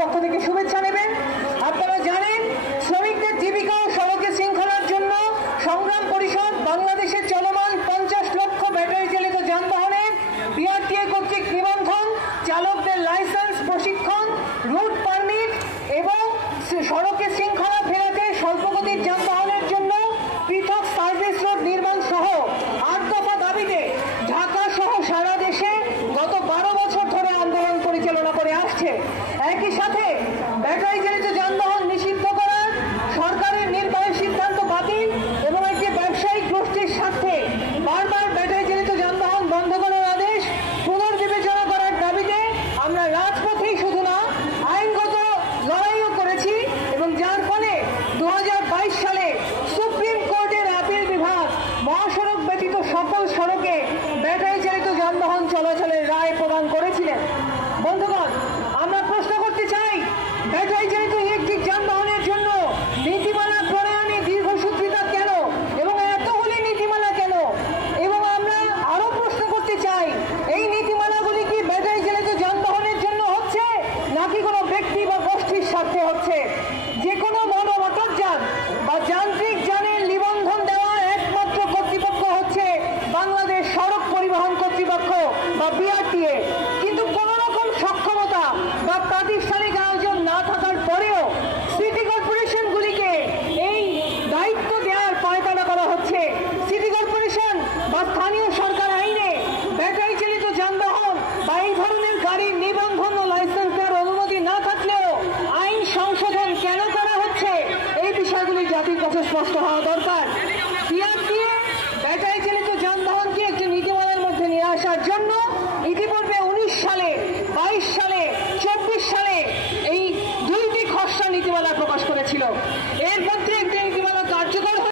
পক্ষ থেকে শুভেচ্ছা নেবেন। আপনারা জানেন, শ্রমিকদের জীবিকা ও সড়কে শৃঙ্খলার জন্য সংগ্রাম পরিষদ বাংলাদেশের চলমান 50 লক্ষ ব্যাটারি চালিত যানবাহনের বিআরটিএ কর্তৃক নিবন্ধন, চালকদের লাইসেন্স, প্রশিক্ষণ, রুট পারমিট এবং সড়কে শৃঙ্খলা ফেরাতে স্বল্পগতির যানবাহনের জন্য পৃথক সার্ভিস রোড নির্মাণ সহ 8 দফা দাবিতে ঢাকা সহ সারা দেশে গত 12 বছর ধরে আন্দোলন পরিচালনা করে আসছে। একই সাথে ব্যাটারি চালিত যানবাহন